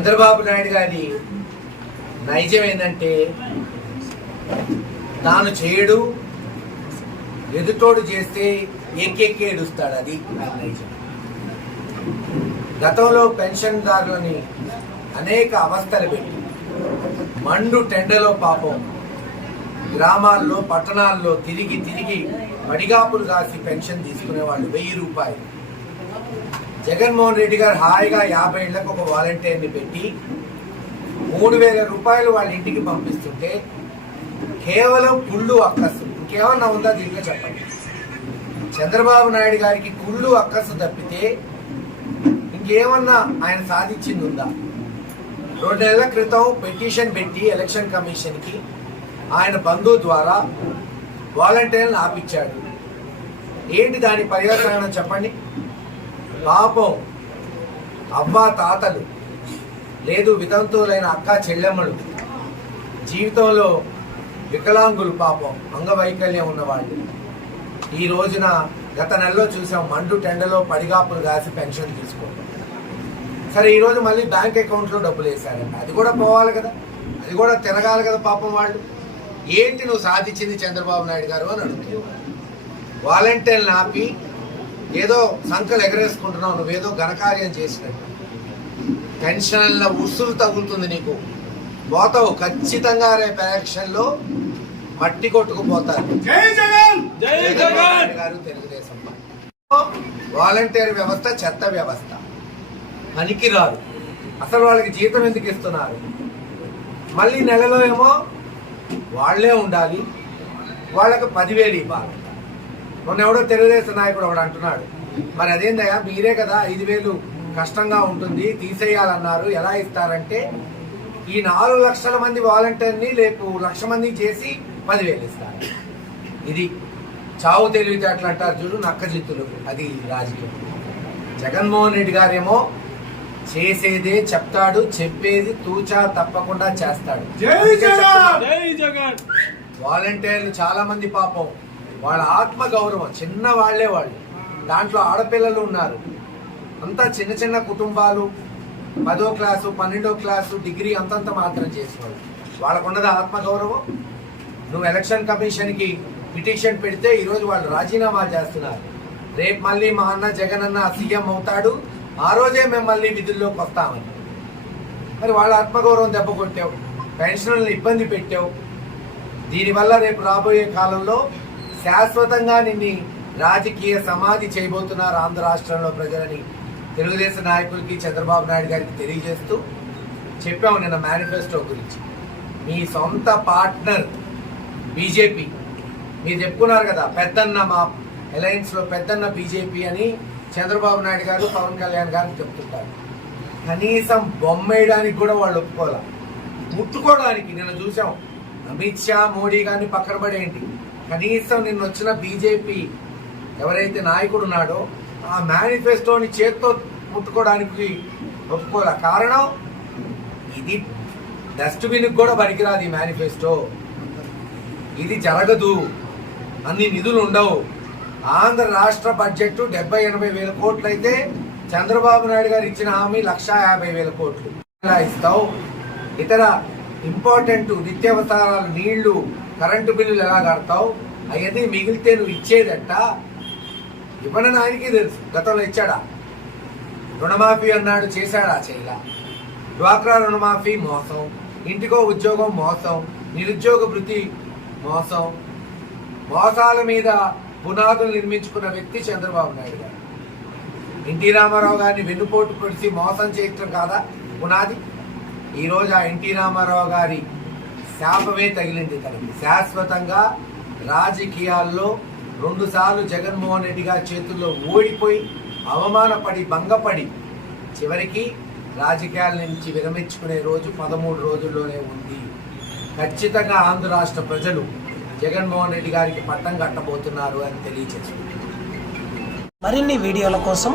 చంద్రబాబు నాయుడు గారి నైజం ఏంటంటే తాను చేయడు ఎదుటోడు చేస్తే ఎక్కెక్కి ఏడుస్తాడు. అది నా నైజం. గతంలో పెన్షన్దారులని అనేక అవస్థలు పెట్టి మండు టెండలో పాపం గ్రామాల్లో పట్టణాల్లో తిరిగి తిరిగి మడిగాపులు కాసి పెన్షన్ తీసుకునే వాళ్ళు వెయ్యి రూపాయలు. జగన్మోహన్ రెడ్డి గారు హాయిగా యాభై ఏళ్ళకు ఒక వాలంటీర్ని పెట్టి మూడు వేల రూపాయలు వాళ్ళ ఇంటికి పంపిస్తుంటే కేవలం కుళ్ళు అక్కసు. ఇంకేమన్నా ఉందా దీంట్లో చెప్పండి. చంద్రబాబు నాయుడు గారికి కుళ్ళు అక్కసు తప్పితే ఇంకేమన్నా ఆయన సాధించింది ఉందా? రెండు నెలల క్రితం పిటిషన్ పెట్టి ఎలక్షన్ కమిషన్కి ఆయన బంధువు ద్వారా వాలంటీర్లను ఆపించాడు. ఏంటి దాని పర్యవసానం చెప్పండి? పాపం అవ్వ తాతలు లేదు వితంతువులైన అక్క చెల్లెమ్మలు. జీవితంలో వికలాంగులు పాపం అంగవైకల్యం ఉన్నవాళ్ళు. ఈ రోజున గత నెలలో చూసాం మండు టెండలో పడిగాపులు కాసి పెన్షన్ తీసుకోవడం. సరే ఈరోజు మళ్ళీ బ్యాంక్ అకౌంట్లో డబ్బులు వేశారంట. అది కూడా పోవాలి కదా? అది కూడా తిరగాలి కదా పాపం వాళ్ళు? ఏంటి నువ్వు సాధించింది చంద్రబాబు నాయుడు గారు అని అడుగుతున్నావు వాలంటీర్లు ఆపి ఏదో సంకలు ఎగరేసుకుంటున్నావు నువ్వేదో ఘనకార్యం చేసినట్టు. పెన్షన్ల ఉసురు తగులుతుంది నీకు. పోతావు ఖచ్చితంగా రేపు ఎలక్షన్లో మట్టి కొట్టుకుపోతారు. గారు తెలుగుదేశం. వాలంటీర్ వ్యవస్థ చెత్త వ్యవస్థ. పనికిరారు అసలు వాళ్ళకి జీతం ఎందుకు ఇస్తున్నారు? మళ్ళీ నెలలో ఏమో వాళ్ళే ఉండాలి. వాళ్ళకి పదివేలు ఇవ్వాలి. మొన్న ఎవడో తెలుగుదేశం నాయకుడు ఒకడు అంటున్నాడు. మరి అదేందయ్యా మీరే కదా ఐదు వేలు కష్టంగా ఉంటుంది తీసేయాలన్నారు. ఎలా ఇస్తారంటే ఈ నాలుగు లక్షల మంది వాలంటీర్ని రేపు లక్ష మంది చేసి పదివేలు ఇస్తారు. ఇది చావు తెలివితేటలు అంటారు చూడు నక్కజిత్తులు అది రాజకీయం. జగన్మోహన్ రెడ్డి గారేమో చేసేదే చెప్తాడు చెప్పేది తూచా తప్పకుండా చేస్తాడు. జై అందుకే జగన్! చెప్తున్నా. జై జగన్! వాలంటీర్లు చాలా మంది పాపం. వాళ్ళ ఆత్మ గౌరవం చిన్న వాళ్ళే వాళ్ళు. దాంట్లో ఆడపిల్లలు ఉన్నారు. అంతా చిన్న చిన్న కుటుంబాలు పదో క్లాసు పన్నెండో క్లాసు డిగ్రీ అంతంత మాత్రం చేసేవాళ్ళు. వాళ్ళకున్నది ఆత్మగౌరవం నువ్వు ఎలక్షన్ కమిషన్కి పిటిషన్ పెడితే ఈరోజు వాళ్ళు రాజీనామా చేస్తున్నారు. రేపు మళ్ళీ మా అన్న జగన్ అన్న సీఎం అవుతాడు. ఆ రోజే మేము మళ్ళీ విధుల్లోకి వస్తామని. మరి వాళ్ళ ఆత్మగౌరవం దెబ్బ కొట్టావు. పెన్షన్లను ఇబ్బంది పెట్టావు. దీనివల్ల రేపు రాబోయే కాలంలో శాశ్వతంగా నిన్ని రాజకీయ సమాధి చేయబోతున్నారు ఆంధ్ర రాష్ట్రంలో ప్రజలని. తెలుగుదేశం నాయకులకి చంద్రబాబు నాయుడు గారికి తెలియజేస్తూ చెప్పాము నిన్న మేనిఫెస్టో గురించి. మీ సొంత పార్ట్నర్ బీజేపీ. మీరు చెప్పుకున్నారు కదా పెద్దన్న మా అలయన్స్లో పెద్దన్న బీజేపీ అని చంద్రబాబు నాయుడు గారు పవన్ కళ్యాణ్ గారు చెప్తుంటారు. కనీసం బొమ్మేయడానికి కూడా వాళ్ళు ఒప్పుకోవాలి ముట్టుకోవడానికి నిన్న చూసాం. అమిత్ షా మోడీ గారిని పక్కన పడేయండి. కనీసం నిన్న వచ్చిన బీజేపీ ఎవరైతే నాయకుడు ఉన్నాడో ఆ మేనిఫెస్టోని చేత్తో ముట్టుకోవడానికి ఒప్పుకోలే కారణం ఇది డస్ట్బిన్ కూడా పనికిరాదు ఈ మేనిఫెస్టో. ఇది జరగదు. అన్ని నిధులు ఉండవు. ఆంధ్ర రాష్ట్ర బడ్జెట్ డెబ్బై ఎనభై వేల కోట్లు అయితే చంద్రబాబు నాయుడు గారు ఇచ్చిన హామీ లక్షా యాభై వేల కోట్లు. ఇస్తావు. ఇతర ఇంపార్టెంట్ నిత్యావసరాల నీళ్ళు కరెంటు బిల్లులు ఎలా కడతావు? అవన్నీ మిగిలితే నువ్వు ఇచ్చేదట ఇవ్వనని ఆయనకే తెలుసు. గతంలో ఇచ్చాడా? రుణమాఫీ అన్నాడు చేశాడా? చేయలా. డ్వాక్రా రుణమాఫీ మోసం. ఇంటికో ఉద్యోగం మోసం. నిరుద్యోగ వృత్తి మోసం. మోసాల మీద పునాదులు నిర్మించుకున్న వ్యక్తి చంద్రబాబు నాయుడు గారు. ఎన్టీ రామారావు గారిని వెన్నుపోటు పొడిచి మోసం చేయటం కాదా? పునాది? ఈరోజు ఆ ఎన్టీ రామారావు గారి శాపమే తగిలింది తనకి. శాశ్వతంగా రాజకీయాల్లో రెండుసార్లు జగన్మోహన్ రెడ్డి గారి చేతుల్లో ఓడిపోయి అవమానపడి భంగపడి చివరికి రాజకీయాల నుంచి విరమించుకునే రోజు పదమూడు రోజుల్లోనే ఉంది. ఖచ్చితంగా ఆంధ్ర రాష్ట్ర ప్రజలు జగన్మోహన్ రెడ్డి గారికి పట్టం కట్టబోతున్నారు అని తెలియజేసుకుంటున్నారు మరిన్ని వీడియోల కోసం